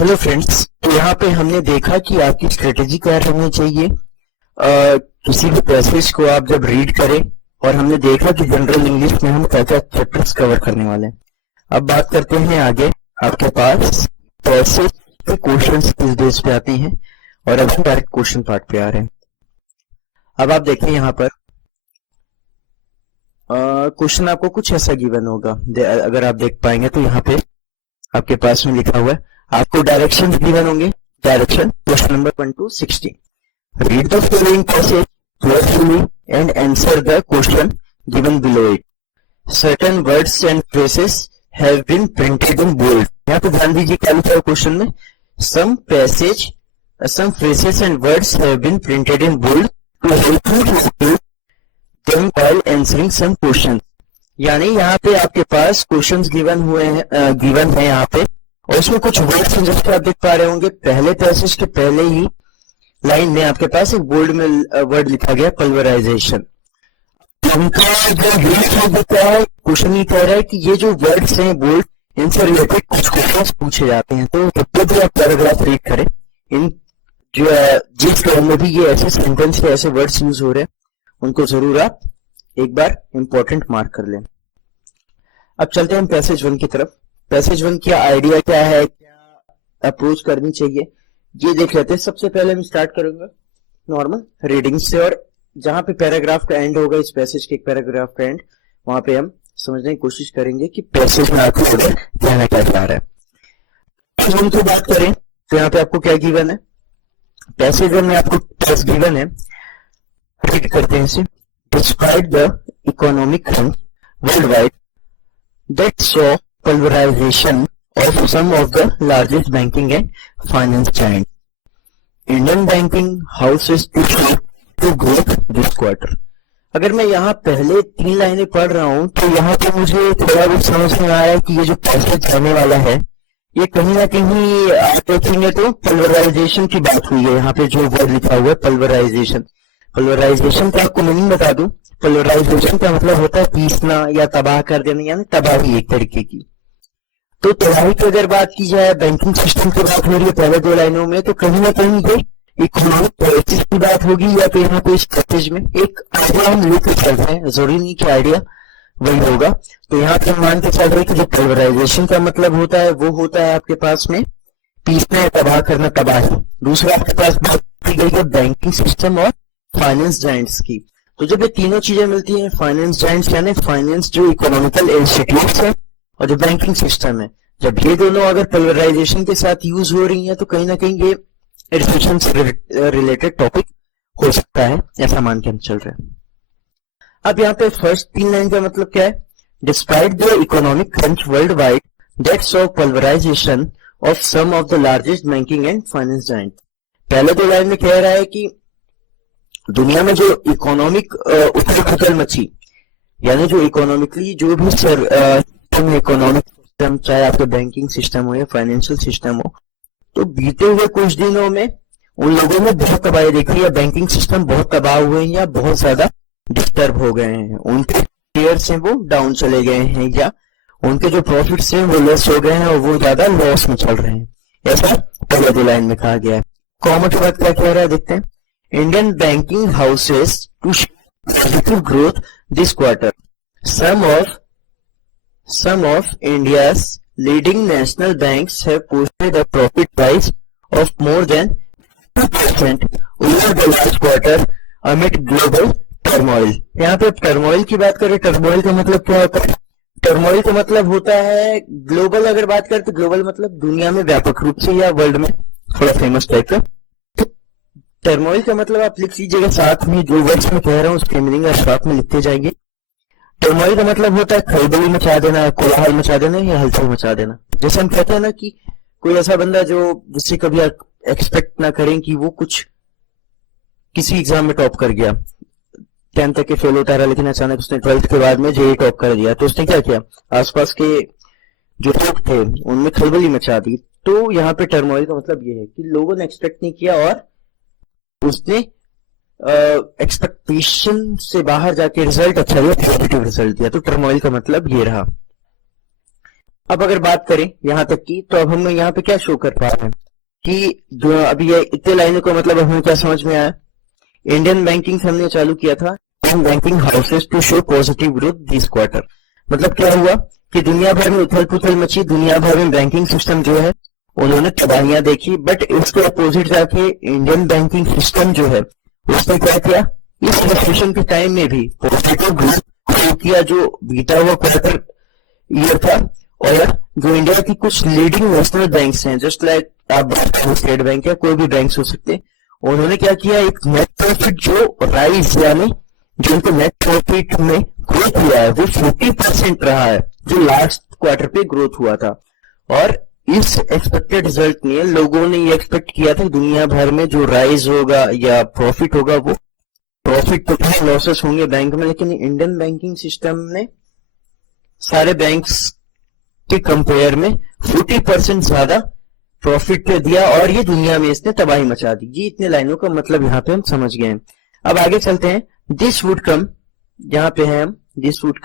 Hello friends, तो यहाँ पे हमने देखा कि आपकी स्ट्रेटेजी क्या रहनी चाहिए किसी भी पैसेज को आप जब रीड करें। और हमने देखा कि जनरल इंग्लिश में हम क्या क्या चैप्टर्स कवर करने वाले हैं। अब बात करते हैं आगे। आपके पास पैसेज के क्वेश्चंस किस बेस पे आते हैं और अब हम डायरेक्ट क्वेश्चन पार्ट पे आ रहे हैं। अब आप देखें यहाँ पर क्वेश्चन आपको कुछ ऐसा गिवन होगा, अगर आप देख पाएंगे तो यहाँ पे आपके पास में लिखा हुआ है, आपको डायरेक्शन गिवन होंगे। Direction question number 1 to 16। Read the following passage carefully and answer the question given below it. Certain words and phrases have been printed in bold. यहाँ पे ध्यान दीजिए क्या लिखा है क्वेश्चन में, some phrases and words have been printed in bold to help you to them while answering some question. यानी यहाँ पे आपके पास क्वेश्चंस गिवन है यहाँ पे, और इसमें कुछ वर्ड्स हैं जैसे आप देख पा रहे होंगे। पहले पैसेज के पहले ही लाइन में आपके पास एक बोल्ड में वर्ड लिखा गया पल्वराइजेशन। उनका जो है क्वेश्चन ये कह रहा है कि ये जो वर्ड्स हैं बोल्ड, इनसे रिलेटेड कुछ क्वेश्चंस पूछे जाते हैं। तो जब भी आप पैराग्राफ रीड करें, इन जो जिस फॉर्म में भी ये ऐसे सेंटेंस या ऐसे वर्ड्स यूज हो रहे हैं, उनको जरूर आप एक बार इंपॉर्टेंट मार्क कर लें। अब चलते हैं पैसेज 1 की तरफ। पैसेज 1 का आइडिया क्या है, क्या अप्रोच करनी चाहिए, ये देख लेते हैं। सबसे पहले मैं स्टार्ट करूंगा नॉर्मल रीडिंग से, और जहां पे पैराग्राफ का एंड होगा, इस पैसेज के पैराग्राफ का एंड, वहां पे हम समझने की कोशिश करेंगे कि पैसेज में आपको कहना क्या चाह रहा है। पैसेज 1 की बात करें तो यहाँ पे आपको क्या गिवन है, पैसेज 1 में आपको टेक्स्ट गिवन है। रीड करते हैं इसे। Describe the economic trend worldwide that saw pulverization of some of the largest banking and finance giants. Indian banking houses to growth this quarter. अगर मैं यहाँ पहले 3 लाइनें पढ़ रहा हूँ तो यहाँ पे मुझे थोड़ा बहुत समझ में आ रहा है कि ये जो पैसेज आने वाला है, ये कहीं ना कहीं आप देखेंगे तो पल्वराइजेशन की बात हुई है। यहाँ पे जो वर्ड लिखा हुआ है पल्वराइजेशन, पल्वराइजेशन का आपको मीनिंग बता दूं। पोलराइजेशन का मतलब होता है पीसना या तबाह कर देना, यानी तबाही एक तरीके की। तो तबाही की अगर बात की जाए, बैंकिंग सिस्टम की बात हो रही है पहले 2 लाइनों में, तो कहीं ना कहीं ये इकोनॉमिक पॉलिसीज की बात होगी, या फिर यहाँ पे इस पैसेज में एक आइडिया हम लेकर चल रहे हैं। जरूरी नहीं कि आइडिया वही होगा। तो यहाँ पे हम मान के चल रहे हैं कि जो पोलराइजेशन का मतलब होता है वो होता है आपके पास में पीसना या तबाह करना, तबाही। दूसरा आपके पास बात की गई है बैंकिंग सिस्टम और फाइनेंस जायंट्स की। तो जब ये तीनों चीजें मिलती हैं, फाइनेंस जायंट्स यानी फाइनेंस जो इकोनॉमिकल इंस्टीट्यूट्स है और जो बैंकिंग सिस्टम है, जब ये दोनों अगर पल्वराइजेशन के साथ यूज हो रही हैं तो कहीं ना कहीं ये रिसेशन से रिलेटेड टॉपिक हो सकता है, ऐसा मान के हम चल रहे हैं। अब यहाँ पे फर्स्ट 3 लाइन का मतलब क्या है, despite the economic crunch worldwide that saw pulverisation of some of the largest banking and finance giant. पहले 2 लाइन में कह रहा है कि दुनिया में जो इकोनॉमिक उथल पुथल मची, यानी जो इकोनॉमिकली जो भी इकोनॉमिक सिस्टम, चाहे आपके बैंकिंग सिस्टम हो या फाइनेंशियल सिस्टम हो, तो बीते हुए कुछ दिनों में उन लोगों ने बहुत तबाही देखी, या बैंकिंग सिस्टम बहुत तबाह हुए हैं या बहुत ज्यादा डिस्टर्ब हो गए हैं। उनके शेयर्स हैं वो डाउन चले गए हैं, या उनके जो प्रॉफिट्स हैं वो लेस हो गए हैं और वो ज्यादा लॉस में चल रहे हैं, ऐसा पहले 2 लाइन में कहा गया है। कॉमन के बाद क्या कह रहा है देखते हैं। Indian banking houses to show growth this quarter. Some of India's leading national banks have posted a profit rise of more than 2% over the last quarter amid global turmoil. यहाँ पे टर्मोइल की बात करें, टर्मोइल का मतलब क्या होता है? टर्मोइल का मतलब होता है ग्लोबल। अगर बात करें तो ग्लोबल मतलब दुनिया में व्यापक रूप से या वर्ल्ड में थोड़ा फेमस टाइप का। टर्मोइल का मतलब आप लिख लीजिएगा, साथ में जो वर्ड्स में कह रहा हूँ उसके मीनिंग आप साथ में लिखते जाएंगे। टर्मोइल का मतलब होता है खलबली मचा देना, कोलाहल मचा देना या हलचल मचा देना। जैसे हम कहते हैं ना कि कोई ऐसा बंदा जो जिससे कभी आप एक्सपेक्ट ना करें कि वो कुछ किसी एग्जाम में टॉप कर गया, 10th तक के फेल होता रहा, लेकिन अचानक उसने 12th के बाद में जेईई टॉप कर दिया, तो उसने क्या किया, आसपास के जो लोग थे उनमें खलबली मचा दी। तो यहाँ पे टर्मोइल का मतलब ये है कि लोगों ने एक्सपेक्ट नहीं किया और उसने एक्सपेक्टेशन से बाहर जाके रिजल्ट अच्छा दिया, पॉजिटिव रिजल्ट दिया। तो टर्मोइल का मतलब ये रहा। अब अगर बात करें यहां तक की, तो अब हम यहाँ पे क्या शो कर पा रहे हैं कि जो अभी ये इतने लाइनों का मतलब हमें क्या समझ में आया। इंडियन बैंकिंग हमने चालू किया था, Indian banking houses to show positive growth this quarter. मतलब क्या हुआ कि दुनिया भर में उथल पुथल मची, दुनिया भर में बैंकिंग सिस्टम जो है उन्होंने तबाहियां देखी, बट इसके अपोजिट जाके इंडियन बैंकिंग सिस्टम जो है उसने क्या किया, इस रिसेशन के टाइम में भी पॉजिटिव ग्रोथ किया, जो बीता हुआ क्वार्टर ईयर था। और जो इंडिया की कुछ लीडिंग नेशनल बैंक्स हैं, जस्ट लाइक आप बात करें स्टेट बैंक या कोई भी बैंक हो सकते, उन्होंने क्या किया, एक नेट प्रॉफिट जो राइज यानी जो उनको नेट प्रॉफिट में ग्रोथ हुआ है वो 40% रहा है, जो लास्ट क्वार्टर पे ग्रोथ हुआ था। और इस एक्सपेक्टेड रिजल्ट ने, लोगों ने ये एक्सपेक्ट किया था दुनिया भर में जो राइज होगा या प्रॉफिट होगा वो प्रॉफिट तो क्या लॉसेस होंगे बैंक में, लेकिन इंडियन बैंकिंग सिस्टम ने सारे बैंक्स के कंपेयर में 40% ज्यादा प्रॉफिट दिया और ये दुनिया में इसने तबाही मचा दी। जी इतने लाइनों का मतलब यहाँ पे हम समझ गए हैं। अब आगे चलते हैं। दिस वुड कम, यहाँ पे है हम, this would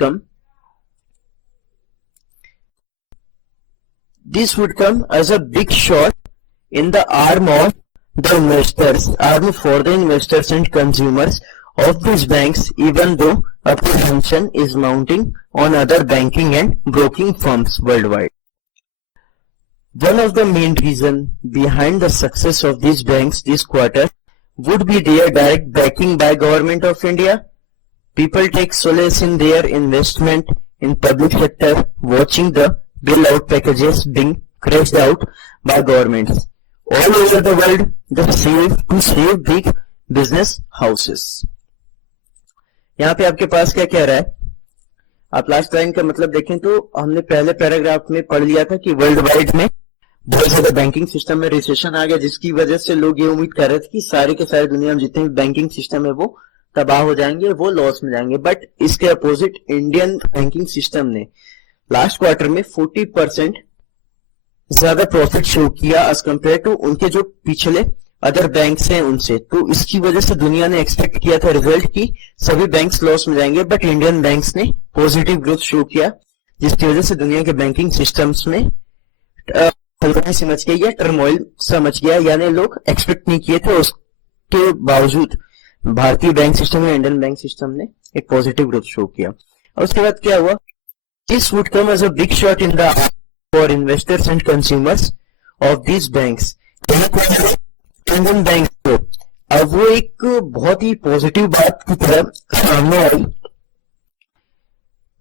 come as a big shot in the arm of the investors, arm for the investors and consumers of these banks, even though apprehension is mounting on other banking and broking firms worldwide. One of the main reasons behind the success of these banks this quarter would be their direct backing by Government of India. People take solace in their investment in public sector, watching the bailout packages being crashed out by governments all over the world to save big business houses. यहाँ पे आपके पास क्या कह रहा है, आप last line का मतलब देखें तो हमने पहले पैराग्राफ में पढ़ लिया था कि वर्ल्ड वाइड में बहुत ज्यादा बैंकिंग सिस्टम में रिसेशन आ गया, जिसकी वजह से लोग ये उम्मीद कर रहे थे कि सारे के सारे दुनिया में जितने भी बैंकिंग सिस्टम है वो तबाह हो जाएंगे, वो लॉस में जाएंगे। बट इसके अपोजिट इंडियन बैंकिंग सिस्टम ने लास्ट क्वार्टर में 40% ज्यादा प्रॉफिट शो किया एज कंपेयर टू उनके जो पिछले अदर बैंक्स हैं उनसे। तो इसकी वजह से दुनिया ने एक्सपेक्ट किया था रिजल्ट की सभी बैंक्स लॉस में जाएंगे, बट इंडियन बैंक्स ने पॉजिटिव ग्रोथ शो किया, जिसकी वजह से दुनिया के बैंकिंग सिस्टम्स में हल्का समझ गया या टर्मोइल समझ गया, यानी लोग एक्सपेक्ट नहीं किए थे, उसके बावजूद भारतीय बैंक सिस्टम या इंडियन बैंक सिस्टम ने एक पॉजिटिव ग्रोथ शो किया। और उसके बाद क्या हुआ, this would come as a big shot in the for investors and consumers of these banks. Indian bank को अब वो एक बहुत ही पॉजिटिव बात की तरह सामने आई।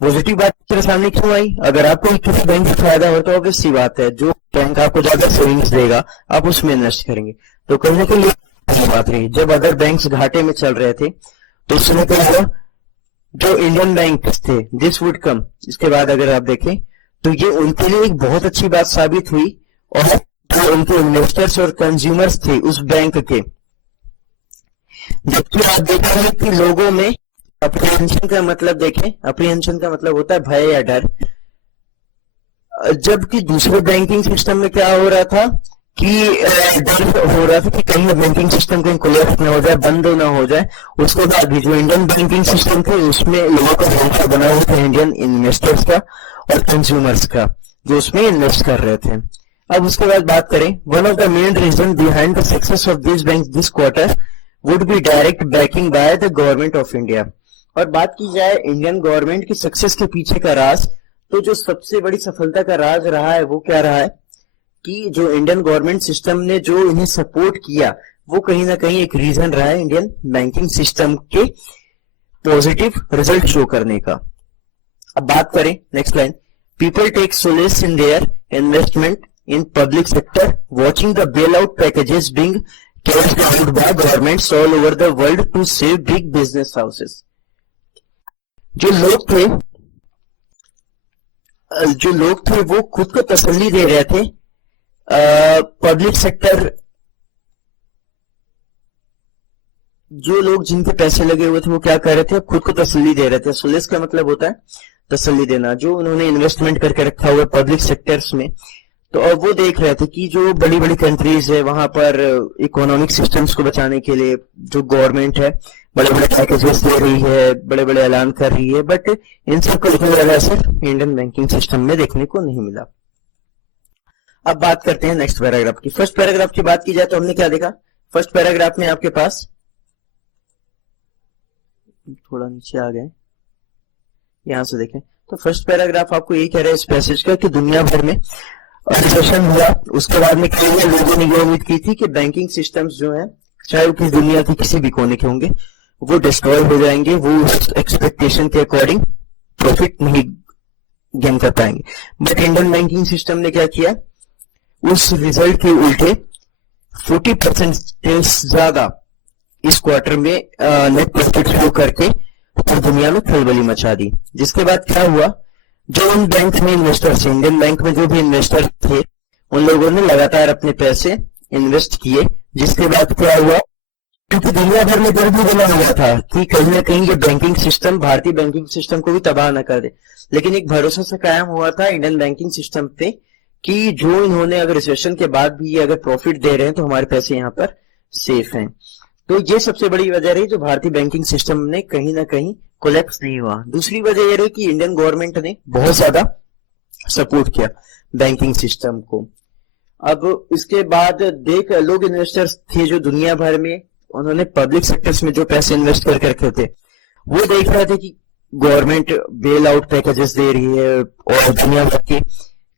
पॉजिटिव बात की तरह सामने क्यों आई, अगर आपको किसी बैंक से फायदा हो तो ऑब्वियस सी बात है, जो बैंक आपको ज्यादा सेविंग्स देगा आप उसमें इन्वेस्ट करेंगे। तो कहने के लिए बात रही, जब अदर बैंक्स घाटे में चल रहे थे तो उस समय क्या हुआ, जो इंडियन बैंक थे दिस वुड कम, इसके बाद अगर आप देखें तो ये उनके लिए एक बहुत अच्छी बात साबित हुई। और जो उनके इन्वेस्टर्स और कंज्यूमर्स थे उस बैंक के, जबकि आप देखेंगे कि लोगों में अप्रीहेंशन का मतलब देखें, अप्रीहेंशन का मतलब होता है भय या डर, जबकि दूसरे बैंकिंग सिस्टम में क्या हो रहा था कि डर हो रहा था कि कहीं बैंकिंग सिस्टम कहीं कोलैप्स ना हो जाए, बंद ना हो जाए। उसके बाद भी जो इंडियन बैंकिंग सिस्टम थे उसमें लोगों का भरोसा बना हुआ था, इंडियन इन्वेस्टर्स का और कंज्यूमर्स का, जो उसमें इन्वेस्ट कर रहे थे। अब उसके बाद बात करें, one of the main reason behind the success of this bank this quarter would be direct backing by the government of India. और बात की जाए इंडियन गवर्नमेंट की सक्सेस के पीछे का राज, तो जो सबसे बड़ी सफलता का राज रहा है वो क्या रहा है कि जो इंडियन गवर्नमेंट सिस्टम ने जो इन्हें सपोर्ट किया वो कहीं ना कहीं एक रीजन रहा है इंडियन बैंकिंग सिस्टम के पॉजिटिव रिजल्ट शो करने का। अब बात करें next line, people take solace in their investment in public sector, watching the bailout packages being carried out by governments all over the world to save big business houses. जो लोग थे वो खुद को तसल्ली दे रहे थे, पब्लिक सेक्टर जो लोग जिनके पैसे लगे हुए थे वो क्या कर रहे थे, खुद को तसल्ली दे रहे थे। सोलेस का मतलब होता है तसल्ली देना, जो उन्होंने इन्वेस्टमेंट करके रखा हुआ पब्लिक सेक्टर्स में। तो अब वो देख रहे थे कि जो बड़ी बड़ी कंट्रीज है वहां पर इकोनॉमिक सिस्टम्स को बचाने के लिए जो गवर्नमेंट है बड़े बड़े पैकेजेस दे रही है, बड़े बड़े ऐलान कर रही है, बट इन सबको इतना ज्यादा असर इंडियन बैंकिंग सिस्टम में देखने को नहीं मिला। अब बात करते हैं नेक्स्ट पैराग्राफ की। फर्स्ट पैराग्राफ की बात की जाए तो हमने क्या देखा, फर्स्ट पैराग्राफ में आपके पास, थोड़ा नीचे आ गए, यहां से देखें तो फर्स्ट पैराग्राफ आपको यही कह रहा है इस पैसेज का कि दुनिया भर में रिसेशन हुआ, उसके बाद में कई लोगों ने ये उम्मीद की थी कि बैंकिंग सिस्टम्स जो है, चाहे वो किस दुनिया के किसी भी कोने के होंगे, वो डिस्ट्रॉय हो जाएंगे, वो उस एक्सपेक्टेशन के अकॉर्डिंग प्रॉफिट नहीं गेन कर पाएंगे। बट इंडियन बैंकिंग सिस्टम ने क्या किया, उस रिजल्ट के उल्टे 40% ज्यादा इस क्वार्टर में नेट प्रॉफिट शो करके तो दुनिया में खलबली मचा दी। जिसके बाद क्या हुआ, जो उन बैंक में इन्वेस्टर थे, इंडियन बैंक में जो भी इन्वेस्टर थे, उन लोगों ने लगातार अपने पैसे इन्वेस्ट किए। जिसके बाद क्या हुआ, क्योंकि दुनिया भर में डर भी बना हुआ था कि कहीं ना कहीं ये बैंकिंग सिस्टम, भारतीय बैंकिंग सिस्टम को भी तबाह न कर दे, लेकिन एक भरोसा से कायम हुआ था इंडियन बैंकिंग सिस्टम पे कि जो इन्होंने अगर रिसेशन के बाद भी ये अगर प्रॉफिट दे रहे हैं तो हमारे पैसे यहाँ पर सेफ हैं। तो ये सबसे बड़ी वजह रही जो भारतीय बैंकिंग सिस्टम ने कहीं ना कहीं कोलैप्स नहीं हुआ। दूसरी वजह ये रही कि इंडियन गवर्नमेंट ने बहुत ज्यादा सपोर्ट किया बैंकिंग सिस्टम को। अब इसके बाद देख, लोग इन्वेस्टर्स थे जो दुनिया भर में, उन्होंने पब्लिक सेक्टर्स में जो पैसे इन्वेस्ट करके रखे थे, वो देख रहे थे कि गवर्नमेंट बेल आउट पैकेजेस दे रही है और दुनिया भर के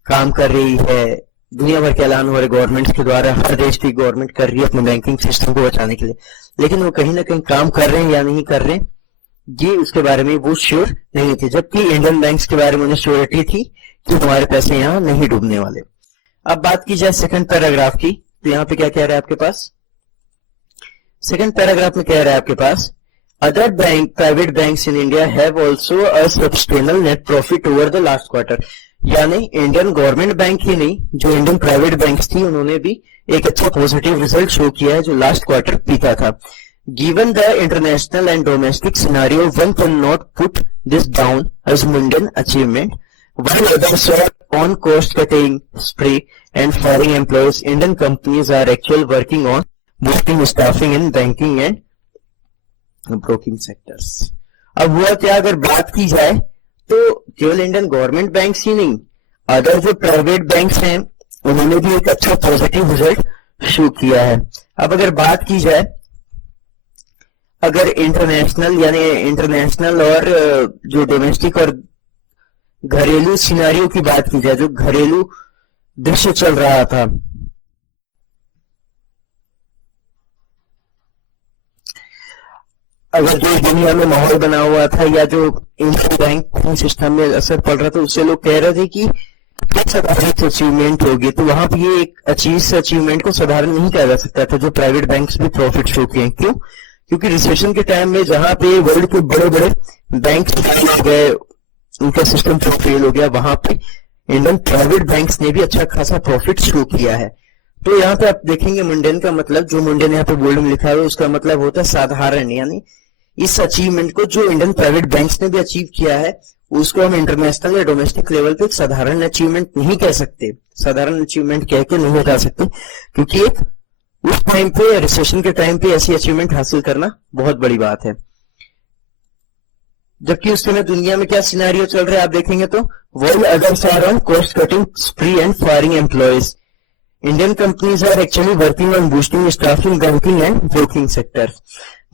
काम कर रही है, दुनिया भर के ऐलान हो रहे गवर्नमेंट के द्वारा, हर देश की गवर्नमेंट कर रही है अपने बैंकिंग सिस्टम को बचाने के लिए, लेकिन वो कहीं ना कहीं काम कर रहे हैं या नहीं कर रहे हैं, ये उसके बारे में वो श्योर नहीं थे। जबकि इंडियन बैंक्स के बारे में उन्हें श्योरिटी थी कि हमारे पैसे यहाँ नहीं डूबने वाले। अब बात की जाए सेकंड पैराग्राफ की, तो यहाँ पे क्या कह रहा है आपके पास, सेकंड पैराग्राफ में कह रहा है आपके पास, other bank private banks in India have also a substantial net profit over the last quarter. यानी इंडियन गवर्नमेंट बैंक ही नहीं, जो इंडियन प्राइवेट बैंक्स थी उन्होंने भी एक अच्छा पॉजिटिव रिजल्ट शो किया है जो लास्ट क्वार्टर बीता था। Given the international and domestic scenario, one can not put this down as Indian achievement, while others are on cost cutting spree and firing employees. Indian companies are actually working on boosting staffing in banking and broking sectors. अब हुआ क्या, अगर बात की जाए तो केवल Indian government banks ही नहीं, अदर जो प्राइवेट बैंक्स हैं उन्होंने भी एक अच्छा पॉजिटिव रिजल्ट शो किया है। अब अगर बात की जाए, अगर इंटरनेशनल यानी इंटरनेशनल और जो डोमेस्टिक और घरेलू सिनेरियो की बात की जाए, जो घरेलू दृश्य चल रहा था, अगर जो दुनिया में माहौल बना हुआ था या जो इंडियन बैंकिंग सिस्टम में असर पड़ रहा था, उससे लोग कह रहे थे कि साधारण अचीवमेंट होगी, तो वहां पर ये एक अचीवमेंट को साधारण नहीं कहा जा सकता था जो प्राइवेट बैंक्स भी प्रॉफिट शो किए। क्यों? क्योंकि रिसेशन के टाइम में जहां पे वर्ल्ड के बड़े बड़े बैंक गए, उनका सिस्टम जो फेल हो गया, वहां पे इंडियन प्राइवेट बैंक्स ने भी अच्छा खासा प्रॉफिट शो किया है। तो यहाँ पे आप देखेंगे मुंडेन का मतलब, जो मुंडेन यहाँ पे बोल्ड में लिखा है उसका मतलब होता है साधारण, यानी इस अचीवमेंट को जो इंडियन प्राइवेट बैंक्स ने भी अचीव किया है उसको हम इंटरनेशनल या डोमेस्टिक लेवल पे एक साधारण अचीवमेंट नहीं कह सकते, साधारण अचीवमेंट कह के नहीं बता सकते, क्योंकि एक उस टाइम पे रिसेशन के टाइम पे ऐसी अचीवमेंट हासिल करना बहुत बड़ी बात है। जबकि उस समय दुनिया में क्या सिनेरियो चल रहा है आप देखेंगे तो, world others are on cost cutting spree and firing employees, Indian companies are actually working on boosting staffing banking and broking sector.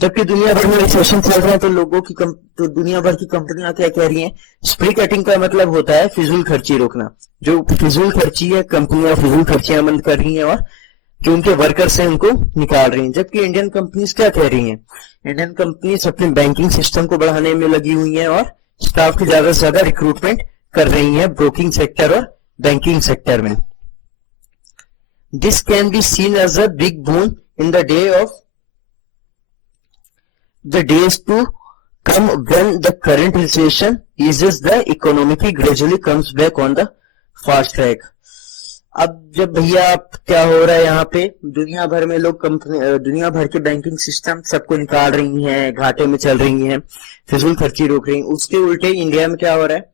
जबकि दुनिया भर में रिसेशन चल रहा है तो लोगों की तो दुनिया भर की कंपनियां क्या कह रही हैं, स्प्री कटिंग का मतलब होता है फिजूल खर्ची रोकना, जो फिजूल खर्ची है कंपनियां फिजूल खर्चियां बंद कर रही हैं और जो उनके वर्कर्स हैं उनको निकाल रही हैं। जबकि इंडियन कंपनीज क्या कह रही हैं, इंडियन कंपनीज अपने बैंकिंग सिस्टम को बढ़ाने में लगी हुई हैं और स्टाफ की ज्यादा से ज्यादा रिक्रूटमेंट कर रही हैं ब्रोकिंग सेक्टर और बैंकिंग सेक्टर में। This can be seen as a big boon in the days to come when the current recession eases, the economy gradually comes back on the fast track. अब जब भैया क्या हो रहा है यहाँ पे, दुनिया भर में लोग दुनिया भर के बैंकिंग सिस्टम सबको निकाल रही हैं, घाटे में चल रही हैं, फिजूल खर्ची रोक रही हैं, उसके उल्टे इंडिया में क्या हो रहा है,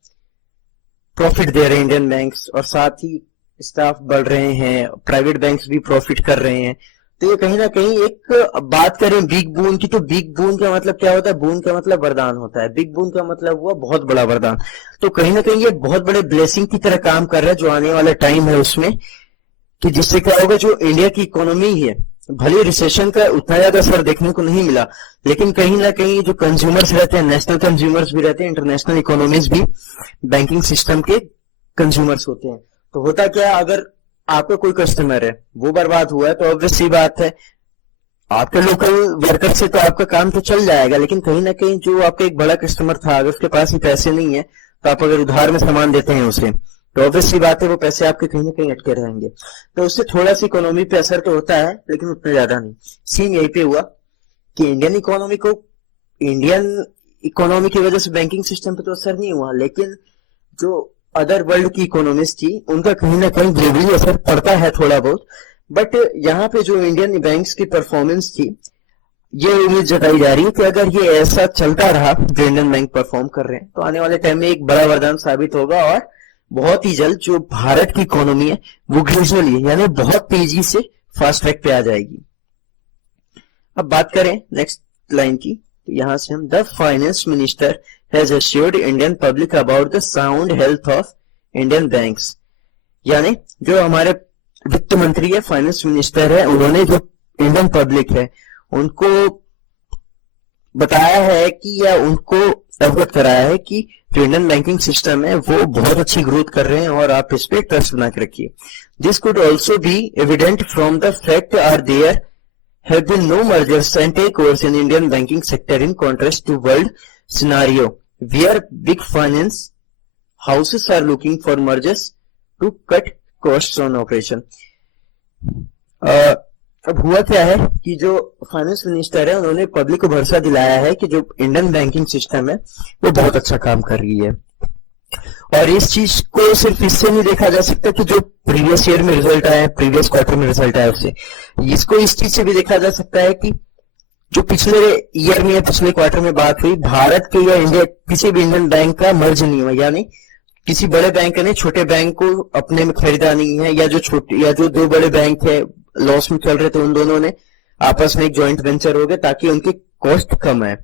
प्रॉफिट दे रहे हैं इंडियन बैंक्स और साथ ही स्टाफ बढ़ रहे हैं, प्राइवेट बैंक्स भी प्रॉफिट कर रहे हैं। तो ये कहीं ना कहीं एक बात करें बिग बून की, तो बिग बून का मतलब क्या होता है? बून का मतलब वरदान होता है, बिग बून का मतलब हुआ बहुत बड़ा वरदान। तो कहीं ना कहीं ये बहुत बड़े ब्लेसिंग की तरह काम कर रहा है जो आने वाला टाइम है उसमें, कि जिससे क्या होगा, जो इंडिया की इकोनॉमी है, भले रिसेशन का उतना ज्यादा असर देखने को नहीं मिला, लेकिन कहीं ना कहीं जो कंज्यूमर्स रहते हैं, नेशनल कंज्यूमर्स भी रहते हैं, इंटरनेशनल इकोनॉमीज भी बैंकिंग सिस्टम के कंज्यूमर्स होते हैं। तो होता क्या है, अगर आपका कोई कस्टमर है वो बर्बाद हुआ है, तो ऑब्वियस सी बात है आपके लोकल वर्कर से तो आपका काम तो चल जाएगा, लेकिन कहीं ना कहीं जो आपका एक बड़ा कस्टमर था, अगर उसके पास ही पैसे नहीं है, तो आप अगर उधार में सामान देते हैं उसे, तो ऑब्वियस सी बात है वो पैसे आपके कहीं ना कहीं अटके रहेंगे। तो उससे थोड़ा सा इकोनॉमी पे असर तो होता है, लेकिन उतना ज्यादा नहीं। सीन यही पे हुआ कि इंडियन इकोनॉमी की वजह से बैंकिंग सिस्टम पे तो असर नहीं हुआ, लेकिन जो अदर वर्ल्ड की इकोनॉमीज थी उनका कहीं ना कहीं ग्लोबली असर पड़ता है थोड़ा बहुत। बट यहाँ पे जो इंडियन बैंक्स की परफॉर्मेंस थी, ये उम्मीद जताई जा रही है कि अगर ये ऐसा चलता रहा जो इंडियन बैंक परफॉर्म कर रहे हैं, तो आने वाले टाइम में एक बड़ा वरदान साबित होगा, और बहुत ही जल्द जो भारत की इकोनॉमी है वो ग्रेजुअली यानी बहुत तेजी से फास्ट ट्रैक पे आ जाएगी। अब बात करें नेक्स्ट लाइन की, तो यहां से हम, the finance minister has assured Indian public about the sound health of Indian banks. यानी जो हमारे वित्त मंत्री है, फाइनेंस मिनिस्टर है, उन्होंने जो इंडियन पब्लिक है उनको बताया है कि, या उनको अवगत कराया है कि जो इंडियन बैंकिंग सिस्टम है वो बहुत अच्छी ग्रोथ कर रहे हैं और आप इस पे ट्रस्ट बना के रखिए। This could also be evident from the fact are there have been no mergers and takeovers in Indian banking sector in contrast to world scenario where big finance houses are looking for mergers to cut costs on operation। अब हुआ क्या है कि जो finance minister है उन्होंने public को भरोसा दिलाया है कि जो इंडियन बैंकिंग सिस्टम है वो बहुत अच्छा काम कर रही है, और इस चीज को सिर्फ इससे नहीं देखा जा सकता कि जो प्रीवियस ईयर में रिजल्ट आया है, प्रीवियस क्वार्टर में रिजल्ट आया उससे, इसको इस चीज से भी देखा जा सकता है कि जो पिछले ईयर में या पिछले क्वार्टर में बात हुई, भारत के या इंडिया किसी भी इंडियन बैंक का मर्ज नहीं हुआ, यानी किसी बड़े बैंक ने छोटे बैंक को अपने में खरीदा नहीं है, या जो दो बड़े बैंक है लॉस में चल रहे थे उन दोनों ने आपस में एक ज्वाइंट वेंचर हो गए ताकि उनकी कॉस्ट कम है।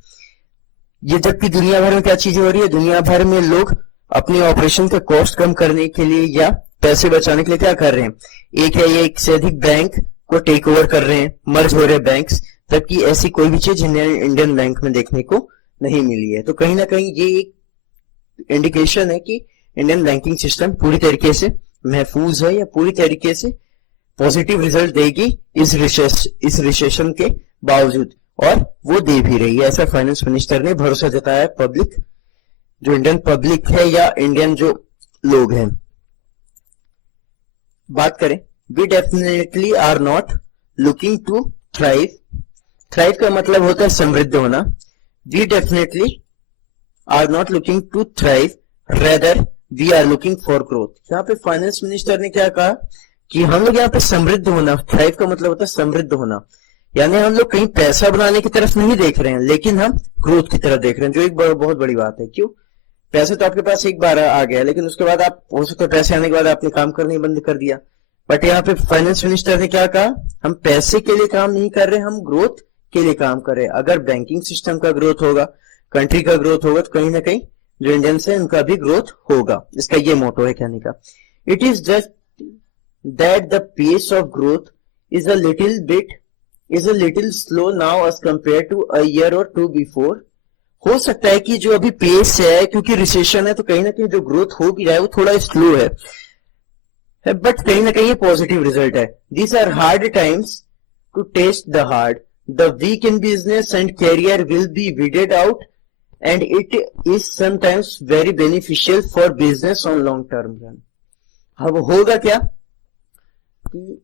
ये जबकि दुनिया भर में क्या चीजें हो रही है, दुनिया भर में लोग अपने ऑपरेशन का कॉस्ट कम करने के लिए या पैसे बचाने के लिए क्या कर रहे हैं, एक या एक से अधिक बैंक को टेक ओवर कर रहे हैं, मर्ज हो रहे हैं बैंक्स, जबकि ऐसी कोई भी चीज इंडियन बैंक में देखने को नहीं मिली है। तो कहीं ना कहीं ये एक इंडिकेशन है कि इंडियन बैंकिंग सिस्टम पूरी तरीके से महफूज है या पूरी तरीके से पॉजिटिव रिजल्ट देगी इस रिसेशन के बावजूद, और वो दे भी रही है। ऐसा फाइनेंस मिनिस्टर ने भरोसा जताया पब्लिक, जो इंडियन पब्लिक है या इंडियन जो लोग हैं। बात करें, we definitely are not looking to thrive. Thrive का मतलब होता है समृद्ध होना। We definitely are not looking to thrive, rather we are looking for growth. यहाँ पे फाइनेंस मिनिस्टर ने क्या कहा कि हम लोग यहाँ पे समृद्ध होना, थ्राइव का मतलब होता है समृद्ध होना, यानी हम लोग कहीं पैसा बनाने की तरफ नहीं देख रहे हैं, लेकिन हम ग्रोथ की तरफ देख रहे हैं, जो एक बहुत बड़ी बात है। क्यों? पैसे तो आपके पास एक बार आ गया, लेकिन उसके बाद आप हो सकता है पैसे आने के बाद आपने काम करना ही बंद कर दिया। बट यहाँ पे फाइनेंस मिनिस्टर ने क्या कहा, हम पैसे के लिए काम नहीं कर रहे, हम ग्रोथ के लिए काम कर रहे हैं। अगर बैंकिंग सिस्टम का ग्रोथ होगा, कंट्री का ग्रोथ होगा, तो कहीं ना कहीं जो इंडियंस है उनका भी ग्रोथ होगा। इसका ये मोटो है कहने का। It is just that the pace of growth is a little slow now as compare to a year or two before. हो सकता है कि जो अभी पेस है, क्योंकि रिसेशन है, तो कहीं ना कहीं जो ग्रोथ हो भी रहा है वो थोड़ा स्लो है, बट कहीं ना कहीं ये पॉजिटिव रिजल्ट है। These are hard times to test the hard, the weak in business and career will be weeded out and it is sometimes very beneficial for business on long term run. अब होगा क्या कि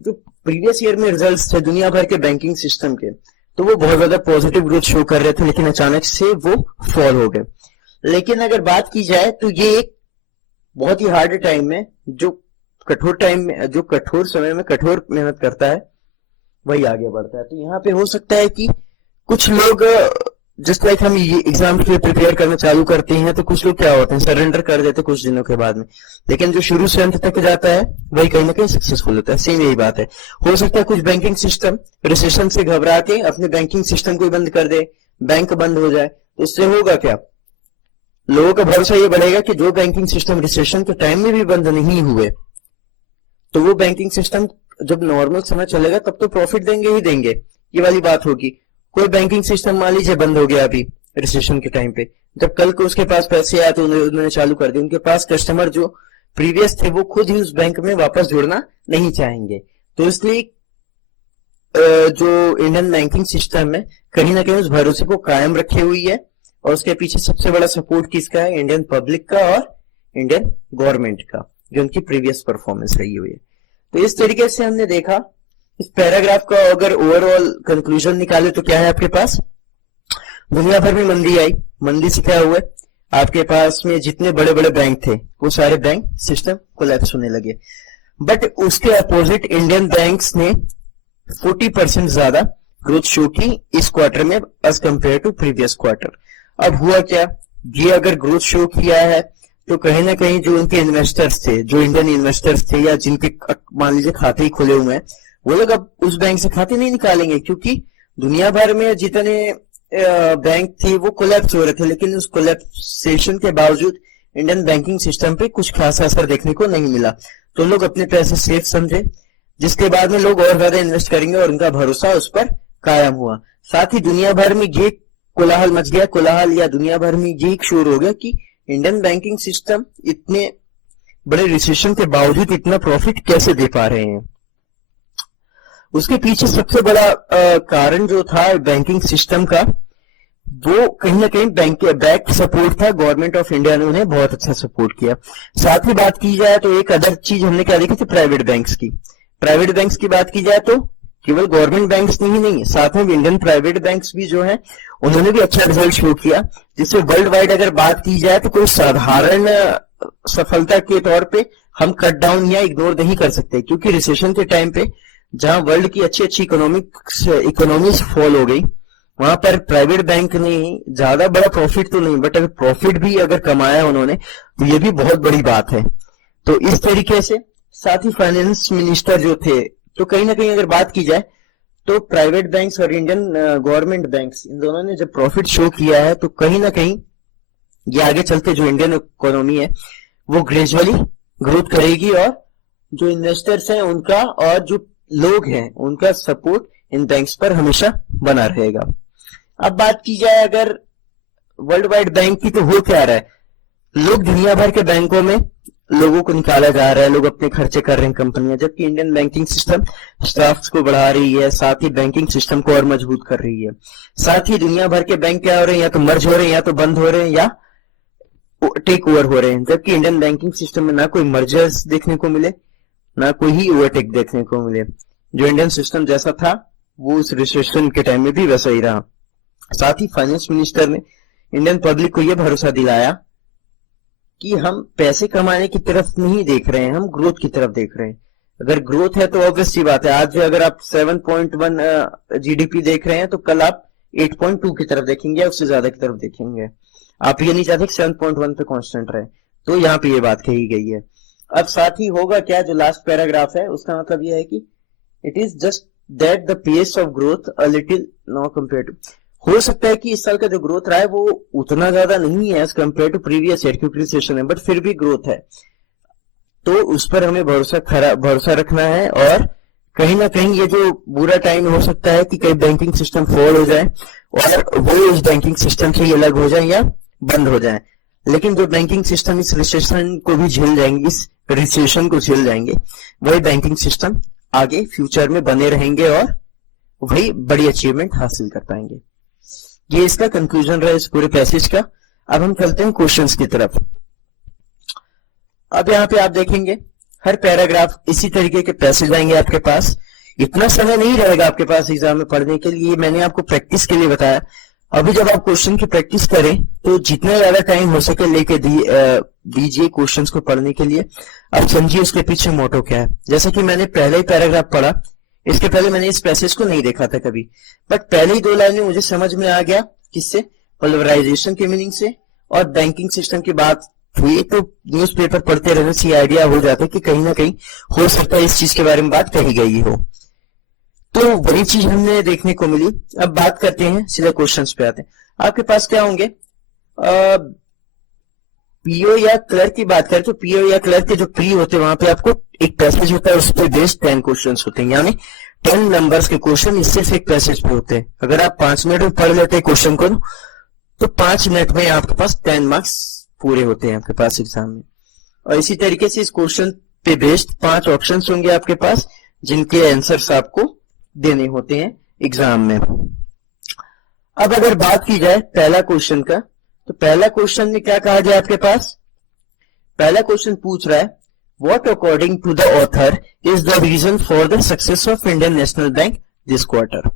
जो previous year में results थे दुनिया भर के बैंकिंग सिस्टम के, तो वो बहुत ज्यादा पॉजिटिव ग्रोथ शो कर रहे थे, लेकिन अचानक से वो फॉल हो गए। लेकिन अगर बात की जाए तो ये एक बहुत ही हार्ड टाइम में, जो कठोर समय में कठोर मेहनत करता है वही आगे बढ़ता है। तो यहाँ पे हो सकता है कि कुछ लोग जस्ट लाइक हम ये एग्जाम के लिए प्रिपेयर करना चालू करते हैं तो कुछ लोग क्या होते हैं, सरेंडर कर देते हैं कुछ दिनों के बाद में, लेकिन जो शुरू से अंत तक जाता है वही कहीं ना कहीं सक्सेसफुल होता है। सेम यही बात है। हो सकता है कुछ बैंकिंग सिस्टम रिसेशन से घबरा के अपने बैंकिंग सिस्टम को ही बंद कर दे, बैंक बंद हो जाए, तो इससे होगा क्या, लोगों का भरोसा ये बढ़ेगा कि जो बैंकिंग सिस्टम रिसेशन के टाइम में भी बंद नहीं हुए तो वो बैंकिंग सिस्टम जब नॉर्मल समय चलेगा तब तो प्रॉफिट देंगे ही देंगे, ये वाली बात होगी। कोई बैंकिंग सिस्टम मान लीजिए बंद हो गया अभी रिसेशन के टाइम पे, जब कल को उसके पास पैसे आए तो उन्होंने चालू कर दिए, उनके पास कस्टमर जो प्रीवियस थे वो खुद ही उस बैंक में वापस जुड़ना नहीं चाहेंगे। तो इसलिए जो इंडियन बैंकिंग सिस्टम है कहीं ना कहीं उस भरोसे को कायम रखे हुई है, और उसके पीछे सबसे बड़ा सपोर्ट किसका है, इंडियन पब्लिक का और इंडियन गवर्नमेंट का, जो उनकी प्रीवियस परफॉर्मेंस रही हुई है। तो इस तरीके से हमने देखा। इस पैराग्राफ का अगर ओवरऑल कंक्लूजन निकाले तो क्या है आपके पास, दुनिया भर में मंदी आई, मंदी से क्या हुआ, आपके पास में जितने बड़े बड़े बैंक थे वो सारे बैंक सिस्टम कोलैप्स होने लगे, बट उसके अपोजिट इंडियन बैंक्स ने 40% ज्यादा ग्रोथ शो की इस क्वार्टर में as compare to previous quarter. अब हुआ क्या, ये अगर ग्रोथ शो किया है तो कहीं ना कहीं जो उनके इन्वेस्टर्स थे, जो इंडियन इन्वेस्टर्स थे या जिनके मान लीजिए खाते ही खुले हुए हैं, वो लोग अब उस बैंक से खाते नहीं निकालेंगे, क्योंकि दुनिया भर में जितने बैंक थे वो कोलैप्स हो रहे थे, लेकिन उस कोलैप्सेशन के बावजूद इंडियन बैंकिंग सिस्टम पे कुछ खासा असर देखने को नहीं मिला। तो लोग अपने पैसे सेफ समझे, जिसके बाद में लोग और ज्यादा इन्वेस्ट करेंगे और उनका भरोसा उस पर कायम हुआ। साथ ही दुनिया भर में ये कोलाहल मच गया, कोलाहल या दुनिया भर में ये शोर हो गया कि इंडियन बैंकिंग सिस्टम इतने बड़े रिसेशन के बावजूद इतना प्रॉफिट कैसे दे पा रहे हैं। उसके पीछे सबसे बड़ा कारण जो था बैंकिंग सिस्टम का, वो कहीं ना कहीं बैंक सपोर्ट था, गवर्नमेंट ऑफ इंडिया ने उन्हें बहुत अच्छा सपोर्ट किया। साथ ही बात की जाए तो एक अदर चीज हमने क्या देखी थी, प्राइवेट बैंक्स की। प्राइवेट बैंक्स की बात की जाए तो केवल गवर्नमेंट बैंक्स नहीं, साथ में इंडियन प्राइवेट बैंक्स भी जो है उन्होंने भी अच्छा रिजल्ट शो किया, जिससे वर्ल्ड वाइड अगर बात की जाए तो कोई साधारण सफलता के तौर पे हम कट डाउन या इग्नोर नहीं कर सकते, क्योंकि रिसेशन के टाइम पे जहां वर्ल्ड की अच्छी अच्छी इकोनॉमीज फॉल हो गई, वहां पर प्राइवेट बैंक ने ज्यादा बड़ा प्रॉफिट तो नहीं, बट अगर प्रॉफिट भी अगर कमाया उन्होंने तो ये भी बहुत बड़ी बात है। तो इस तरीके से साथ ही फाइनेंस मिनिस्टर जो थे, तो कहीं ना कहीं अगर बात की जाए तो प्राइवेट बैंक्स और इंडियन गवर्नमेंट बैंक्स, इन दोनों ने जब प्रॉफिट शो किया है तो कहीं ना कहीं ये आगे चलते जो इंडियन इकोनॉमी है वो ग्रेजुअली ग्रोथ करेगी, और जो इन्वेस्टर्स हैं उनका और जो लोग हैं उनका सपोर्ट इन बैंक्स पर हमेशा बना रहेगा। अब बात की जाए अगर वर्ल्ड वाइड बैंक की, तो हो क्या रहा है, लोग दुनिया भर के बैंकों में लोगों को निकाला जा रहा है, लोग अपने खर्चे कर रहे हैं कंपनियां, जबकि इंडियन बैंकिंग सिस्टम स्टाफ्स को बढ़ा रही है, साथ ही बैंकिंग सिस्टम को और मजबूत कर रही है। साथ ही दुनिया भर के बैंक क्या हो रहे हैं, या तो मर्ज हो रहे हैं, या तो बंद हो रहे हैं, या टेक ओवर हो रहे हैं, जबकि इंडियन बैंकिंग सिस्टम में ना कोई मर्जर्स देखने को मिले, ना कोई ही ओवरटेक देखने को मिले। जो इंडियन सिस्टम जैसा था वो उस रिसेशन के टाइम में भी वैसा ही रहा। साथ ही फाइनेंस मिनिस्टर ने इंडियन पब्लिक को यह भरोसा दिलाया कि हम पैसे कमाने की तरफ नहीं देख रहे हैं, हम ग्रोथ की तरफ देख रहे हैं। अगर ग्रोथ है तो ऑब्वियस सी बात है, आज अगर आप 7.1 जीडीपी देख रहे हैं तो कल आप 8.2 की तरफ देखेंगे या उससे ज्यादा की तरफ देखेंगे। आप ये नहीं चाहते कि 7.1 पे कांस्टेंट रहे, तो यहाँ पे ये बात कही गई है। अब साथ ही होगा क्या, जो लास्ट पैराग्राफ है उसका मतलब यह है कि it is just that the pace of growth a little no compare to, हो सकता है कि इस साल का जो ग्रोथ रहा है वो उतना ज्यादा नहीं है as compare to previous year, क्योंकि रिसेशन है, बट फिर भी ग्रोथ है, तो उस पर हमें भरोसा रखना है। और कहीं ना कहीं ये जो बुरा टाइम हो सकता है कि कई बैंकिंग सिस्टम फेल हो जाए और वो इस बैंकिंग सिस्टम से अलग हो जाए या बंद हो जाए, लेकिन जो बैंकिंग सिस्टम इस रिसेशन को भी झेल जाएंगे, इस रिसेशन को झेल जाएंगे, वही बैंकिंग सिस्टम आगे फ्यूचर में बने रहेंगे और वही बड़ी अचीवमेंट हासिल कर पाएंगे। ये इसका कंक्लूजन रहा इस पूरे पैसेज का। अब हम चलते हैं क्वेश्चंस की तरफ। अब यहाँ पे आप देखेंगे हर पैराग्राफ इसी तरीके के पैसेज आएंगे आपके पास, इतना समय नहीं रहेगा आपके पास एग्जाम में पढ़ने के लिए, मैंने आपको प्रैक्टिस के लिए बताया। अभी जब आप क्वेश्चन की प्रैक्टिस करें तो जितना ज्यादा टाइम हो सके लेके दीजिए क्वेश्चंस को पढ़ने के लिए। अब समझिए उसके पीछे मोटो क्या है। जैसे कि मैंने पहले ही पैराग्राफ पढ़ा, इसके पहले मैंने इस पैसेज को नहीं देखा था कभी, बट पहले ही 2 लाइनें मुझे समझ में आ गया किससे, पोलराइजेशन के मीनिंग से, और बैंकिंग सिस्टम की बात हुई तो न्यूज़पेपर पढ़ते रहने से आइडिया हो जाता है कि कहीं ना कहीं हो सकता है इस चीज के बारे में बात कही गई हो। तो बड़ी चीज हमने देखने को मिली। अब बात करते हैं, सीधा क्वेश्चंस पे आते हैं। आपके पास क्या होंगे, पीओ या क्लर्क की बात करें तो पीओ या क्लर्क के जो प्री होते हैं वहां पे आपको एक पैसेज होता है, उस पर बेस्ड 10 क्वेश्चन होते हैं, यानी 10 नंबर्स के क्वेश्चन इस सिर्फ एक पैसेज पे होते हैं। अगर आप 5 मिनट में पढ़ लेते हैं क्वेश्चन को तो 5 मिनट में आपके पास 10 मार्क्स पूरे होते हैं आपके पास एग्जाम में। और इसी तरीके से इस क्वेश्चन पे बेस्ड 5 ऑप्शन होंगे आपके पास, जिनके आंसर्स आपको देने होते हैं एग्जाम में। अब अगर बात की जाए पहला क्वेश्चन का, तो पहला क्वेश्चन में क्या कहा गया आपके पास, पहला क्वेश्चन पूछ रहा है what according to the author is the reason for the success of Indian national bank this quarter.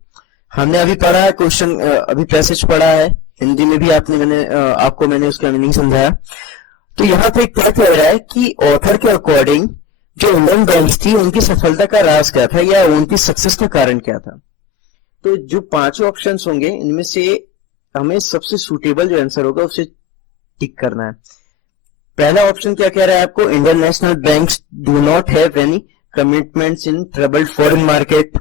हमने अभी पढ़ा है क्वेश्चन, अभी पैसेज पढ़ा है, हिंदी में भी आपको मैंने उसका मीनिंग समझाया। तो यहाँ पे क्या कह रहा है कि ऑथर के अकॉर्डिंग जो इंडियन बैंक्स थी उनकी सफलता का राज क्या था या उनकी सक्सेस का कारण क्या था। तो जो 5 ऑप्शन होंगे इनमें से हमें सबसे सूटेबल जो आंसर होगा उसे टिक करना है। पहला ऑप्शन क्या कह रहा है आपको, Indian national banks do not have any commitments in troubled foreign market,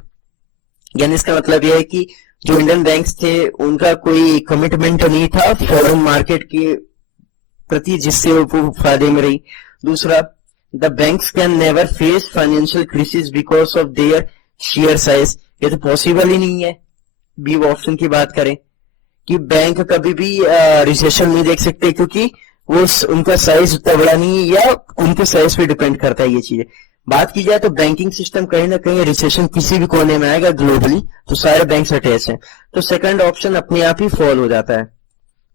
यानी इसका मतलब यह है कि जो इंडियन बैंक्स थे उनका कोई कमिटमेंट नहीं था फॉरेन मार्केट के प्रति जिससे वो फायदे में रही। दूसरा, the banks can never face financial crisis because of their share size, ये तो पॉसिबल ही नहीं है। बी ऑप्शन की बात करें कि बैंक कभी भी रिसेशन नहीं देख सकते क्योंकि वो उनका साइज उतना बड़ा नहीं है, या उनके साइज पे डिपेंड करता है ये चीजें। बात की जाए तो बैंकिंग सिस्टम कहीं ना कहीं रिसेशन किसी भी कोने में आएगा ग्लोबली, तो सारे बैंक अटैच हैं, तो सेकंड ऑप्शन अपने आप ही फॉल हो जाता है।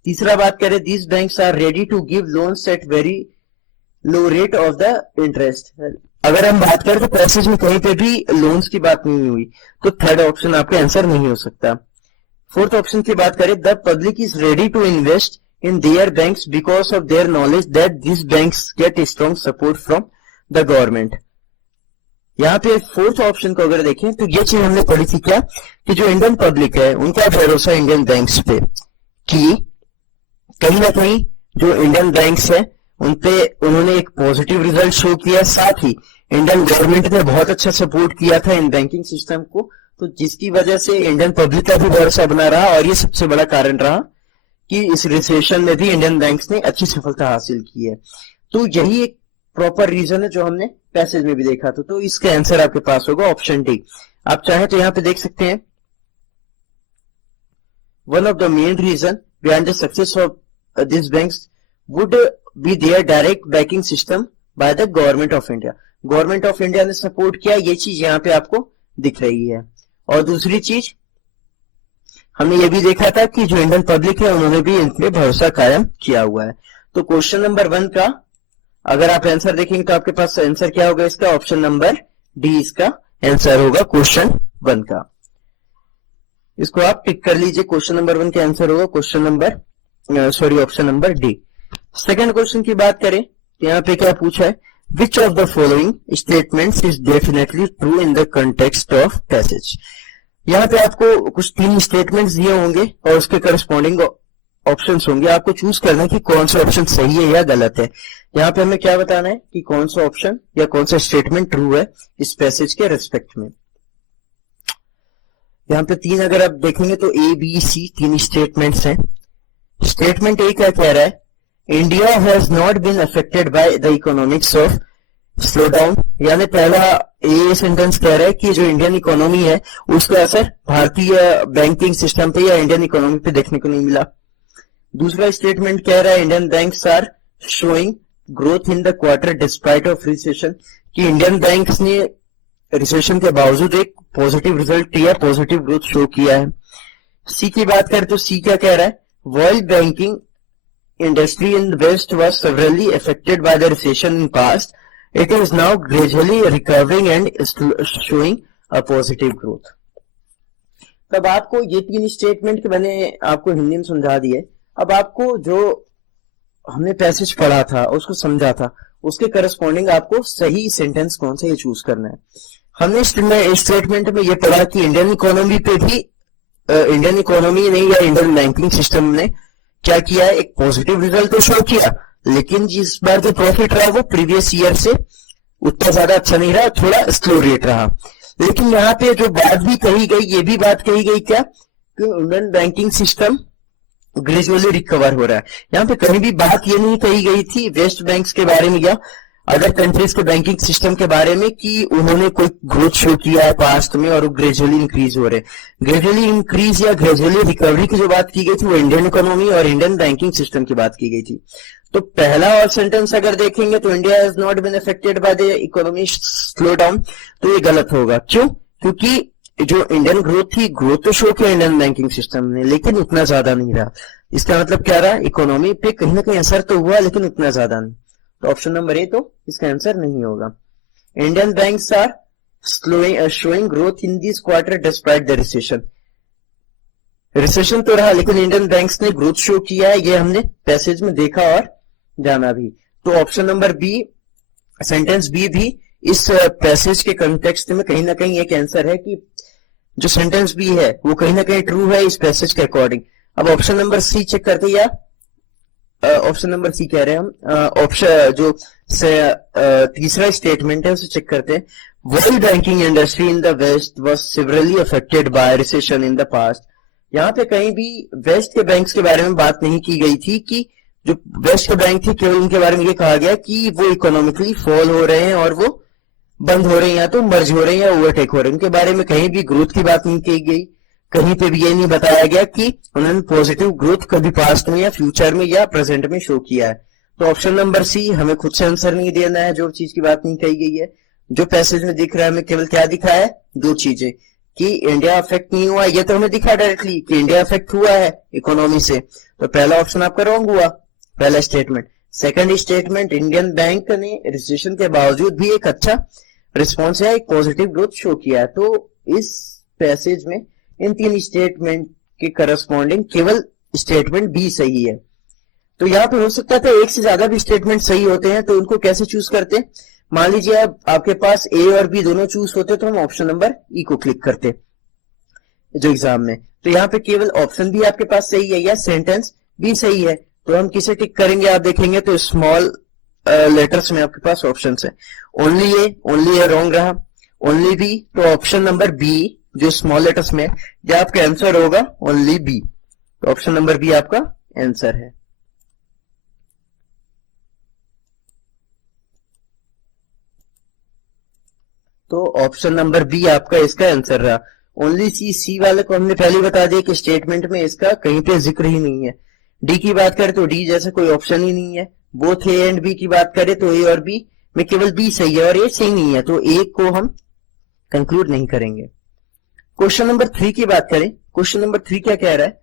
तीसरा बात करें, these banks are ready to give loans at very low rate of the interest. अगर हम बात करें तो पैसेज में कहीं पे भी लोन्स की बात नहीं हुई, तो थर्ड ऑप्शन आपका आंसर नहीं हो सकता। फोर्थ ऑप्शन की बात करें, the public is ready to invest in their banks because of their knowledge that this banks get strong support from the government. यहाँ पे फोर्थ ऑप्शन को अगर देखें तो ये चीज हमने पढ़ी थी क्या, कि जो इंडियन पब्लिक है उनका भरोसा इंडियन बैंक्स पे, कि कहीं ना कहीं जो इंडियन बैंक्स है उनपे उन्होंने एक पॉजिटिव रिजल्ट शो किया, साथ ही इंडियन गवर्नमेंट ने बहुत अच्छा सपोर्ट किया था इन बैंकिंग सिस्टम को, तो जिसकी वजह से इंडियन पब्लिक का भी भरोसा बना रहा, और ये सबसे बड़ा कारण रहा कि इस रिसेशन में भी इंडियन बैंक्स ने अच्छी सफलता हासिल की है। तो यही एक प्रॉपर रीजन है जो हमने पैसेज में भी देखा था। तो इसका आंसर आपके पास होगा ऑप्शन डी। आप चाहें तो यहां पे देख सकते हैं, one of the main reason behind the success of this banks would be their direct banking system by the government of India. Government of India ने सपोर्ट किया, ये चीज यहाँ पे आपको दिख रही है। और दूसरी चीज हमने ये भी देखा था कि जो इंडियन पब्लिक है उन्होंने भी इन पे भरोसा कायम किया हुआ है। तो क्वेश्चन नंबर 1 का अगर आप आंसर देखेंगे तो आपके पास आंसर क्या होगा इसका, ऑप्शन नंबर डी इसका आंसर होगा क्वेश्चन 1 का। इसको आप टिक कर लीजिए, क्वेश्चन नंबर 1 का आंसर होगा option number D. Second question की बात करें तो यहाँ पे क्या पूछा है, विच of the following statements is definitely true in the context of passage. यहाँ पे आपको कुछ 3 स्टेटमेंट्स दिए होंगे और उसके करस्पॉन्डिंग ऑप्शंस होंगे, आपको चूज करना है कि कौन सा ऑप्शन सही है या गलत है। यहाँ पे हमें क्या बताना है कि कौन सा ऑप्शन या कौन सा स्टेटमेंट ट्रू है इस पैसेज के रेस्पेक्ट में। यहाँ पे 3 अगर आप देखेंगे तो ए बी सी 3 स्टेटमेंट्स हैं। स्टेटमेंट ए क्या कह रहा है, India has not been affected by the economics of slowdown, यानी पहला ये सेंटेंस कह रहा है कि जो इंडियन इकोनॉमी है उसका असर भारतीय बैंकिंग सिस्टम पे या इंडियन इकोनॉमी पे देखने को नहीं मिला। दूसरा स्टेटमेंट कह रहा है Indian banks are showing growth in the quarter despite of recession, कि इंडियन बैंक्स ने रिसेशन के बावजूद एक पॉजिटिव रिजल्ट या पॉजिटिव ग्रोथ शो किया है। सी की बात करें तो सी क्या कह रहा है, while banking industry in the West was severely affected by the recession in past, it is now gradually recovering and showing a positive growth। तब आपको ये 3 स्टेटमेंट के मैंने आपको हिंदी में समझा दिए। अब आपको जो हमने पैसेज पढ़ा था उसको समझा था, उसके करस्पॉन्डिंग आपको सही सेंटेंस कौन सा ये चूज करना है। हमने स्टेटमेंट में ये पढ़ा कि इंडियन इकोनॉमी पे भी इंडियन इकोनॉमी ने या इंडियन बैंकिंग सिस्टम ने क्या किया है, एक पॉजिटिव रिजल्ट तो शो किया, लेकिन जिस बार जो प्रॉफिट रहा वो प्रीवियस ईयर से उतना ज्यादा अच्छा नहीं रहा, थोड़ा स्लो रेट रहा। लेकिन यहाँ पे जो बात भी कही गई, ये भी बात कही गई क्या कि Indian banking system gradually recover हो रहा है। यहाँ पे कहीं भी बात ये नहीं कही गई थी वेस्ट बैंक्स के बारे में या अदर कंट्रीज के बैंकिंग सिस्टम के बारे में कि उन्होंने कोई ग्रोथ शो किया है पास्ट में और वो ग्रेजुअली इंक्रीज हो रहे। ग्रेजुअली इंक्रीज या ग्रेजुअली रिकवरी की जो बात की गई थी वो इंडियन इकोनॉमी और इंडियन बैंकिंग सिस्टम की बात की गई थी। तो पहला और सेंटेंस अगर देखेंगे तो India has not been affected by the economy slowdown, तो ये गलत होगा। क्यों? क्योंकि जो इंडियन ग्रोथ थी, ग्रोथ तो शो किया इंडियन बैंकिंग सिस्टम ने, लेकिन उतना ज्यादा नहीं रहा। इसका मतलब क्या रहा, इकोनॉमी पे कहीं ना कहीं असर तो हुआ लेकिन उतना ज्यादा नहीं। तो ऑप्शन नंबर ए तो इसका आंसर नहीं होगा। Indian banks are showing growth in this quarter despite the recession. Recession तो रहा लेकिन इंडियन बैंक्स ने ग्रोथ शो किया है, ये हमने पैसेज में देखा और जाना भी। तो option number B, sentence B भी इस पैसेज के कंटेक्स्ट में कहीं ना कहीं एक आंसर है कि जो सेंटेंस बी है वो कहीं ना कहीं ट्रू है इस पैसेज के अकॉर्डिंग। अब ऑप्शन नंबर सी चेक करते या ऑप्शन नंबर सी कह रहे हैं हम, ऑप्शन जो तीसरा स्टेटमेंट है उसे चेक करते हैं। World banking industry in the west was severely affected by recession in the past. यहाँ पे कहीं भी वेस्ट के बैंक्स के बारे में बात नहीं की गई थी कि जो वेस्ट के बैंक थे केवल उनके बारे में ये कहा गया कि वो इकोनॉमिकली फॉल हो रहे हैं और वो बंद हो रहे हैं या तो मर्ज हो रहे हैं या ओवरटेक हो रहे हैं। उनके बारे में कहीं भी ग्रोथ की बात नहीं की गई, कहीं पे भी ये नहीं बताया गया कि उन्होंने पॉजिटिव ग्रोथ कभी पास्ट में या फ्यूचर में या प्रेजेंट में शो किया है। तो ऑप्शन नंबर सी, हमें खुद से आंसर नहीं देना है जो चीज की बात नहीं कही गई है। जो पैसेज में दिख रहा है हमें केवल क्या दिखा है, दो चीजें, कि इंडिया अफेक्ट नहीं हुआ, ये तो हमें दिखा डायरेक्टली कि इंडिया अफेक्ट हुआ है इकोनॉमी से। तो पहला ऑप्शन आपका रॉन्ग हुआ, पहला statement. Second statement, Indian bank ने रिसेशन के बावजूद भी एक अच्छा रिस्पॉन्स है, एक पॉजिटिव ग्रोथ शो किया है। तो इस पैसेज में इन तीन स्टेटमेंट के करस्पॉन्डिंग केवल स्टेटमेंट बी सही है। तो यहाँ पे हो सकता था एक से ज्यादा भी स्टेटमेंट सही होते हैं, तो उनको कैसे चूज करते? मान लीजिए आपके पास ए और बी दोनों चूज होते तो हम ऑप्शन नंबर ई को क्लिक करते जो एग्जाम में। तो यहाँ पे केवल ऑप्शन बी आपके पास सही है या सेंटेंस बी सही है, तो हम किसे टिक करेंगे? आप देखेंगे तो स्मॉल लेटर्स में आपके पास ऑप्शन है। ओनली ए रॉन्ग रहा, ओनली बी, तो ऑप्शन नंबर बी जो स्मॉल लेटर्स में ये आपका आंसर होगा ओनली बी। तो ऑप्शन नंबर बी आपका आंसर है। तो ऑप्शन नंबर बी आपका इसका आंसर रहा। ओनली सी वाले को हमने पहले बता दिया कि स्टेटमेंट में इसका कहीं पे जिक्र ही नहीं है। डी की बात करें तो डी जैसा कोई ऑप्शन ही नहीं है। बोथ ए एंड बी की बात करें तो ए और बी में केवल बी सही है और ए सही नहीं है, तो ए को हम कंक्लूड नहीं करेंगे। क्वेश्चन नंबर 3 की बात करें, क्वेश्चन नंबर 3 क्या कह रहा है?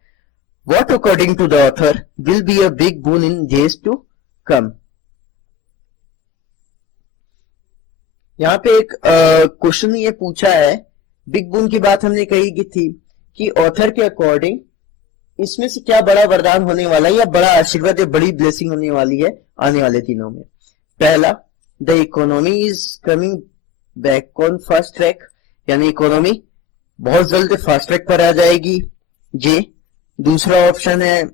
What according to the author will be a big boon in days to come. यहाँ पे एक क्वेश्चन ये पूछा है, बिग बून की बात हमने कही थी कि ऑथर के अकॉर्डिंग इसमें से क्या बड़ा वरदान होने वाला है या बड़ा आशीर्वाद या बड़ी ब्लेसिंग होने वाली है आने वाले दिनों में। पहला, the economy is coming back on fast track, यानी इकोनॉमी बहुत जल्द फास्ट ट्रैक पर आ जाएगी। ये दूसरा ऑप्शन है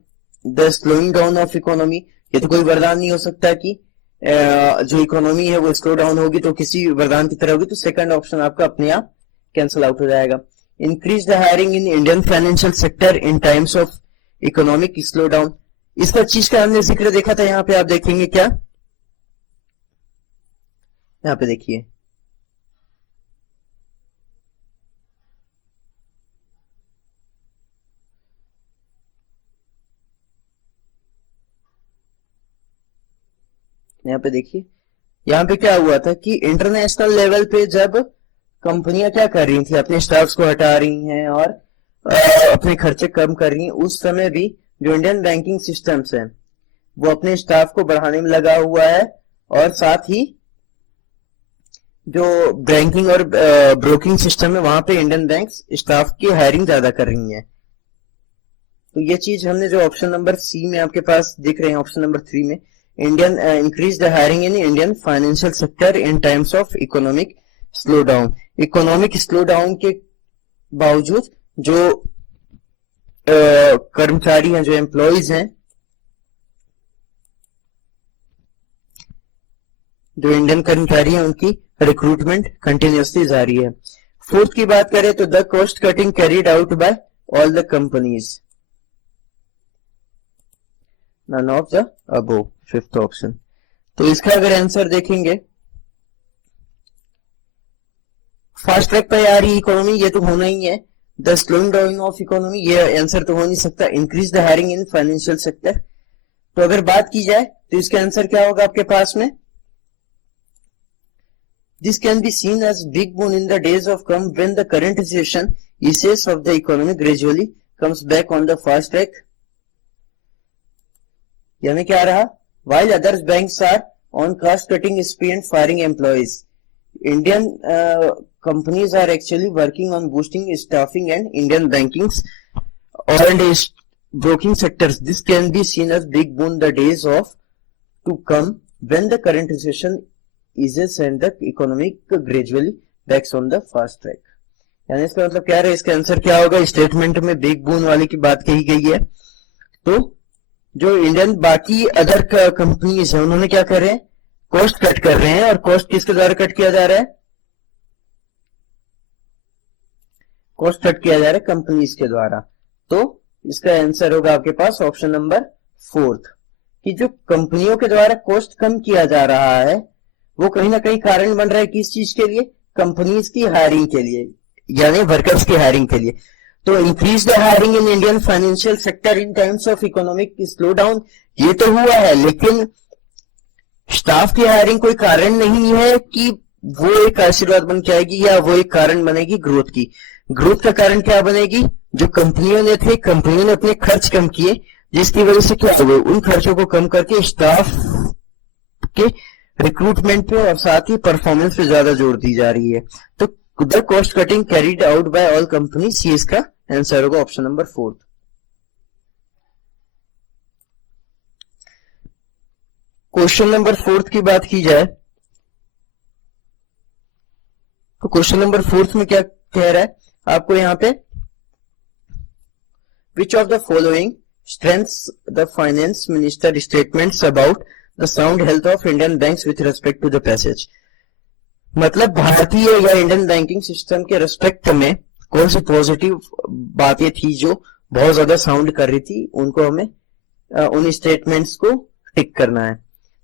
the slowing down of economy. ये तो कोई वरदान नहीं हो सकता कि जो इकोनॉमी है वो स्लो डाउन होगी तो किसी वरदान की तरह होगी, तो सेकंड ऑप्शन आपका अपने आप कैंसिल आउट हो जाएगा। Increase the hiring in Indian financial sector in times of economic slow down. इसका चीज का हमने जिक्र देखा था, यहाँ पे आप देखेंगे क्या, यहाँ पे देखिए यहाँ पे देखिए, यहाँ पे क्या हुआ था कि इंटरनेशनल लेवल पे जब कंपनियां क्या कर रही थी, अपने स्टाफ्स को हटा रही हैं और अपने खर्चे कम कर रही हैं, उस समय भी जो इंडियन बैंकिंग सिस्टम्स है वो अपने स्टाफ को बढ़ाने में लगा हुआ है और साथ ही जो बैंकिंग और ब्रोकिंग सिस्टम है वहां पे इंडियन बैंक्स स्टाफ की हायरिंग ज्यादा कर रही हैं। तो ये चीज हमने जो ऑप्शन नंबर सी में आपके पास दिख रहे हैं, ऑप्शन नंबर 3 में, Indian increase the hiring in Indian financial sector in times of economic slow down. Economic slow down के बावजूद जो कर्मचारी हैं, जो एम्प्लॉइज हैं, जो इंडियन कर्मचारी हैं, उनकी रिक्रूटमेंट कंटिन्यूसली जारी है। फोर्थ की बात करें तो the cost cutting carried out by all the companies, none of the above, fifth option. तो इसका अगर आंसर देखेंगे, फास्ट ट्रैक पे आ रही इकोनॉमी, ये तो होना ही है। The slowing down of economy, ये आंसर तो हो नहीं सकता। Increase the hiring in financial sector, तो अगर बात की जाए तो इसका आंसर क्या होगा आपके पास में, this can be seen as big boon in the days of come when the current recession issues of the economy gradually comes back on the fast track। यानी क्या रहा, while other banks are on cost cutting spree and firing employees, Indian companies are actually working on boosting staffing and Indian bankings and broking sectors. This can be seen as big boon the days of to come when the current recession eases and the economic gradually backs on the fast track। यानी इसका मतलब क्या है, इसका answer क्या होगा, statement में big बून वाले की बात कही गई है। तो जो इंडियन बाकी अदर कंपनीज है, उन्होंने क्या कर रहे हैं, कॉस्ट कट कर रहे हैं। और कॉस्ट किसके द्वारा कट किया जा रहा है, कॉस्ट कट किया जा रहा है कंपनीज के द्वारा। तो इसका आंसर होगा आपके पास ऑप्शन नंबर फोर्थ, कि जो कंपनियों के द्वारा कॉस्ट कम किया जा रहा है वो कहीं ना कहीं कारण बन रहा है किस चीज के लिए, कंपनीज की हायरिंग के लिए, यानी वर्कर्स की हायरिंग के लिए। तो increase the hiring in Indian financial sector in times of economic slow down, ये तो हुआ है, लेकिन स्टाफ की हायरिंग कोई कारण नहीं है कि वो एक आशीर्वाद बन के आएगी या वो एक कारण बनेगी ग्रोथ की। ग्रोथ का कारण क्या बनेगी, जो कंपनियों ने अपने खर्च कम किए, जिसकी वजह से क्या हुआ, उन खर्चों को कम करके स्टाफ के रिक्रूटमेंट पे और साथ ही परफॉर्मेंस पे ज्यादा जोर दी जा रही है। तो the cost cutting carried out by all companies, ये इसका आंसर होगा option number fourth. Question number fourth की बात की जाए तो क्वेश्चन नंबर फोर्थ में क्या कह रहा है आपको यहाँ पे, which of the following strengths the finance minister statements about the sound health of Indian banks with respect to the passage. मतलब भारतीय या इंडियन बैंकिंग सिस्टम के रिस्पेक्ट में कौन सी पॉजिटिव बातें थी जो बहुत ज्यादा साउंड कर रही थी, उनको हमें उन स्टेटमेंट्स को टिक करना है।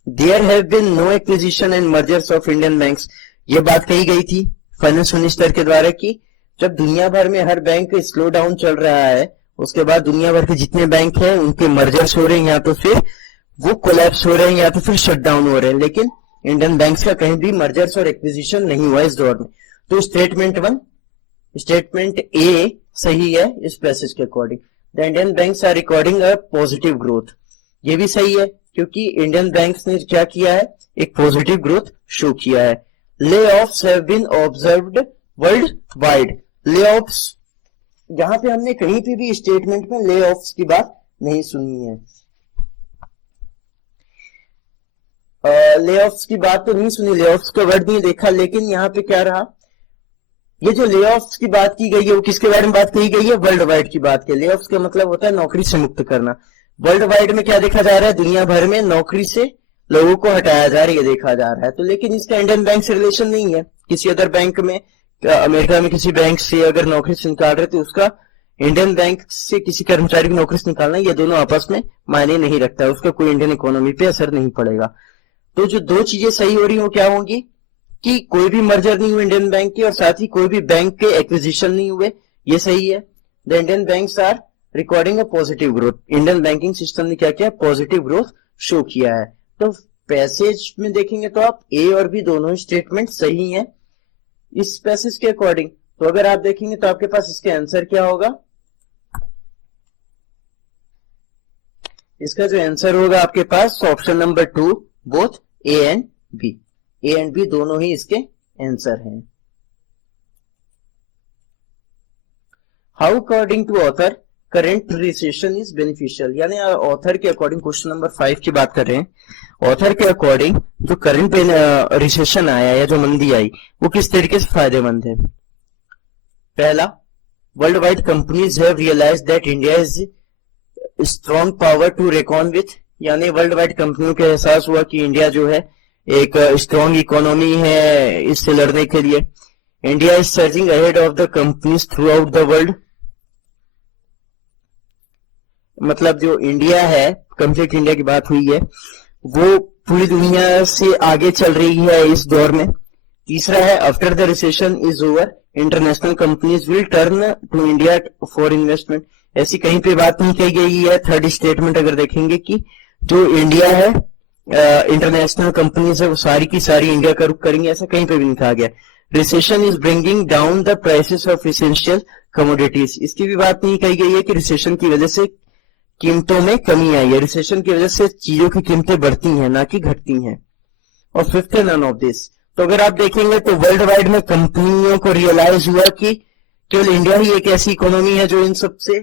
There have been no acquisition and mergers of Indian banks, ये बात कही गई थी फाइनेंस मिनिस्टर के द्वारा कि जब दुनिया भर में हर बैंक स्लो डाउन चल रहा है, उसके बाद दुनिया भर के जितने बैंक हैं उनके मर्जर्स हो रहे हैं, या तो फिर वो कोलैप्स हो रहे हैं या तो फिर शट डाउन हो रहे हैं, लेकिन इंडियन बैंक्स का कहीं भी मर्जर्स और एक्विजिशन नहीं हुआ इस दौर में। तो स्टेटमेंट ए सही है इस पैसेज के according. The Indian banks are recording a positive growth, ये भी सही है क्योंकि इंडियन बैंक्स ने क्या किया है, एक पॉजिटिव ग्रोथ शो किया है। Layoffs have been observed worldwide, layoffs, जहां पे हमने कहीं पे भी स्टेटमेंट में ले ऑफ्स की बात नहीं सुनी है, ले ऑफ्स की बात तो नहीं सुनी, ले ऑफ्स का वर्ड नहीं देखा, लेकिन यहाँ पे क्या रहा, ये जो ले ऑफ्स की बात की गई है वो किसके बारे में बात कही गई है, वर्ल्ड वाइड की बात की। ले ऑफ्स का मतलब होता है नौकरी से मुक्त करना। वर्ल्ड वाइड में क्या देखा जा रहा है, दुनिया भर में नौकरी से लोगों को हटाया जा रहा है, ये देखा जा रहा है। तो लेकिन इसका इंडियन बैंक से रिलेशन नहीं है, किसी अदर बैंक में, अमेरिका में किसी बैंक से अगर नौकरी से निकाल रहे तो उसका इंडियन बैंक से किसी कर्मचारी की नौकरी से निकालना, ये दोनों आपस में मायने नहीं रखता है, उसका कोई इंडियन इकोनॉमी पे असर नहीं पड़ेगा। तो जो दो चीजें सही हो रही हो क्या होंगी, कि कोई भी मर्जर नहीं हुए इंडियन बैंक के और साथ ही कोई भी बैंक के एक्विजिशन नहीं हुए, ये सही है। The Indian banks are recording a positive growth, Indian banking system ने क्या किया, पॉजिटिव ग्रोथ शो किया है। तो पैसेज में देखेंगे तो आप ए और बी दोनों ही स्टेटमेंट सही हैं इस पैसेज के अकॉर्डिंग। तो अगर आप देखेंगे तो आपके पास इसके आंसर क्या होगा, इसका जो आंसर होगा आपके पास option number 2, both A and B, A and B दोनों ही इसके आंसर हैं। How according to author current recession is beneficial, यानी ऑथर के अकॉर्डिंग, क्वेश्चन नंबर 5 की बात कर रहे हैं। ऑथर के अकॉर्डिंग जो करंट रिसेशन आया या जो मंदी आई वो किस तरीके से फायदेमंद है। पहला, worldwide companies have realize that India is strong power to reckon with, यानी वर्ल्ड वाइड कंपनियों को एहसास हुआ कि इंडिया जो है एक स्ट्रॉन्ग इकोनॉमी है इससे लड़ने के लिए। India is surging ahead of the companies through out the world, मतलब जो इंडिया है, कंप्लीट इंडिया की बात हुई है, वो पूरी दुनिया से आगे चल रही है इस दौर में। तीसरा है after the recession is over international companies will turn to India for investment. ऐसी कहीं पे बात नहीं कही गई है। थर्ड स्टेटमेंट अगर देखेंगे कि जो इंडिया है, इंटरनेशनल कंपनीज है, वो सारी की सारी इंडिया का रुख करेंगे, ऐसा कहीं पे भी नहीं कहा गया। Recession is bringing down the prices of essential commodities, इसकी भी बात नहीं कही गई है कि रिसेशन की वजह से कीमतों में कमी आई है। रिसेशन की वजह से चीजों की कीमतें बढ़ती हैं ना कि घटती हैं। और फिफ्थ है नन ऑफ दिस। तो अगर आप देखेंगे तो वर्ल्ड वाइड में कंपनियों को रियलाइज हुआ कि केवल इंडिया ही एक ऐसी इकोनॉमी है जो इन सबसे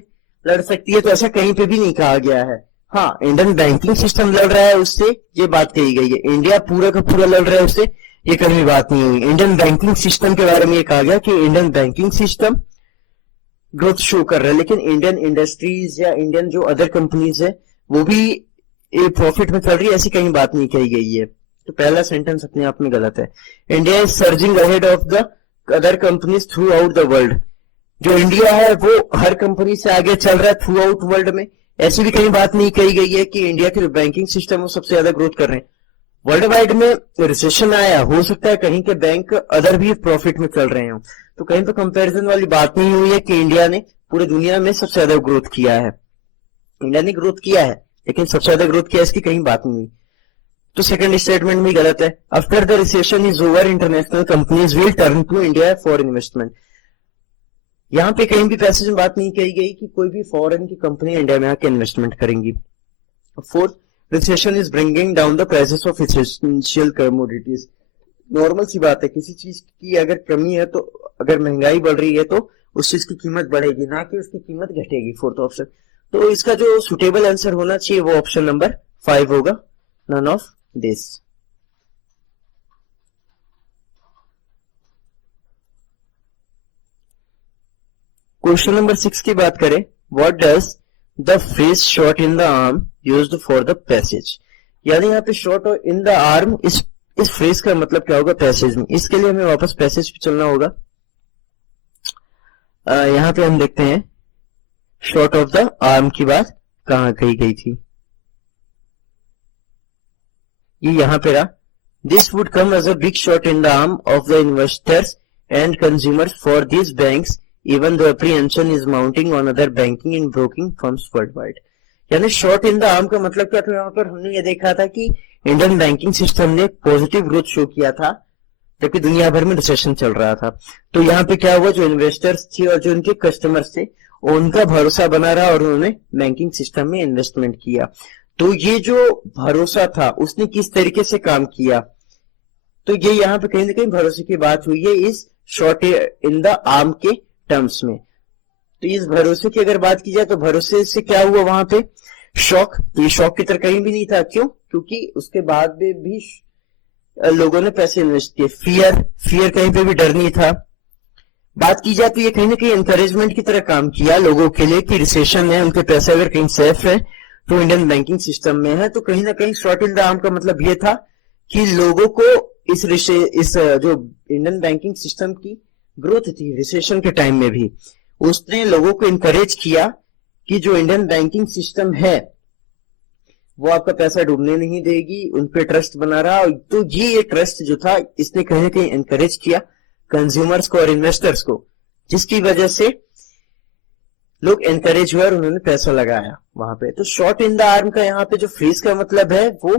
लड़ सकती है, तो ऐसा कहीं पे भी नहीं कहा गया है। हाँ, इंडियन बैंकिंग सिस्टम लड़ रहा है, उससे ये बात कही गई है। इंडिया पूरा का पूरा लड़ रहा है, उससे ये कभी बात नहीं हुई। इंडियन बैंकिंग सिस्टम के बारे में ये कहा गया कि Indian banking system growth show कर रहा है, लेकिन इंडियन इंडस्ट्रीज या इंडियन जो अदर कंपनीज है वो भी प्रॉफिट में चल रही है, ऐसी कहीं बात नहीं कही गई है। तो पहला सेंटेंस अपने आप में गलत है। India is surging ahead of the other companies through out the world, जो इंडिया है वो हर कंपनी से आगे चल रहा है थ्रू आउट वर्ल्ड में। ऐसी भी कहीं बात नहीं कही गई है कि इंडिया के जो बैंकिंग सिस्टम वो सबसे ज्यादा ग्रोथ कर रहे हैं। वर्ल्ड वाइड में रिसेशन आया, हो सकता है कहीं के बैंक अदर भी प्रॉफिट में चल रहे हो, तो कहीं पे कंपैरिजन वाली बात नहीं हुई है कि इंडिया ने पूरी दुनिया में सबसे ज्यादा ग्रोथ किया है। इंडिया ने ग्रोथ किया है, लेकिन सबसे ज्यादा ग्रोथ किया इसकी कहीं बात नहीं हुई। तो सेकंड स्टेटमेंट भी गलत है। After the recession is over international companies will turn to India for investment, यहां पे कहीं भी पैसेज में बात नहीं कही गई कि कोई भी फॉरेन की कंपनी इंडिया में आके इन्वेस्टमेंट करेंगी। Fourth, recession is bringing down the prices of essential commodities, normal सी बात है, किसी चीज की अगर कमी है तो अगर महंगाई बढ़ रही है तो उस चीज की कीमत बढ़ेगी, ना कि उसकी कीमत घटेगी। फोर्थ ऑप्शन, तो इसका जो सुटेबल आंसर होना चाहिए वो ऑप्शन नंबर 5 होगा, none of this. Question number 6 की बात करें, what does the phrase shot in the arm used for the passage, यानी यहाँ पे शॉट इन द आर्म, इस फ्रेज का मतलब क्या होगा पैसेज में। इसके लिए हमें वापस पैसेज पे चलना होगा। यहाँ पे हम देखते हैं शॉट ऑफ द आर्म की बात कहां कही गई थी, ये यहां पे रहा। This would come as a big shot in the arm of the investors and consumers for this banks even the apprehension is mounting on other banking and broking firms worldwide, यानी shot in the arm का मतलब क्या था। यहाँ पर हमने ये देखा था कि इंडियन बैंकिंग सिस्टम ने पॉजिटिव ग्रोथ शो किया था जबकि दुनिया भर में रिसेशन चल रहा था। तो यहाँ पे क्या हुआ, जो इन्वेस्टर्स थे और जो उनके कस्टमर्स थे उनका भरोसा बना रहा और उन्होंने बैंकिंग सिस्टम में इन्वेस्टमेंट किया। तो ये जो भरोसा था उसने किस तरीके से काम किया, तो ये यहाँ पे कहीं ना कहीं भरोसे की बात हुई है इस शॉट इन द आर्म के टर्म्स में। तो इस भरोसे की अगर बात की जाए तो भरोसे से क्या हुआ वहां पे शॉक, तो ये शॉक की तरह कहीं भी नहीं था। क्यों? क्योंकि उसके बाद में भी लोगों ने पैसे इन्वेस्ट किए। फियर कहीं पे भी डर नहीं था। बात की जाए तो ये कहीं ना कहीं एनकरेजमेंट की तरह काम किया लोगों के लिए कि रिसेशन है, उनके पैसे अगर कहीं सेफ है तो इंडियन बैंकिंग सिस्टम में है। तो कहीं ना कहीं शॉट इन द आर्म का मतलब ये था कि लोगों को इस जो इंडियन बैंकिंग सिस्टम की ग्रोथ थी रिसेशन के टाइम में भी, उसने लोगों को इनकरेज किया कि जो इंडियन बैंकिंग सिस्टम है वो आपका पैसा डूबने नहीं देगी, उन पे ट्रस्ट बना रहा। तो ये ट्रस्ट जो था इसने कहीं ना कहीं एनकरेज किया कंज्यूमर्स को और इन्वेस्टर्स को, जिसकी वजह से लोग एनकरेज हुए और उन्होंने पैसा लगाया वहां पे। तो शॉट इन द आर्म का यहाँ पे जो फ्रेज का मतलब है वो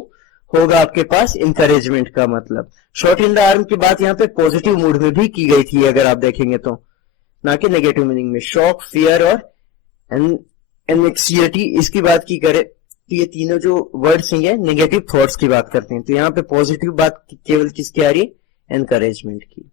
होगा आपके पास इनकरेजमेंट का मतलब। शॉट इन द आर्म की बात यहाँ पे पॉजिटिव मूड में भी की गई थी अगर आप देखेंगे तो, ना कि नेगेटिव मीनिंग में। शॉक, फियर और एंग्जायटी इसकी बात की करे तो ये तीनों जो वर्ड्स हैं नेगेटिव थॉट्स की बात करते हैं। तो यहाँ पे पॉजिटिव बात केवल किसकी आ रही है, एनकरेजमेंट की।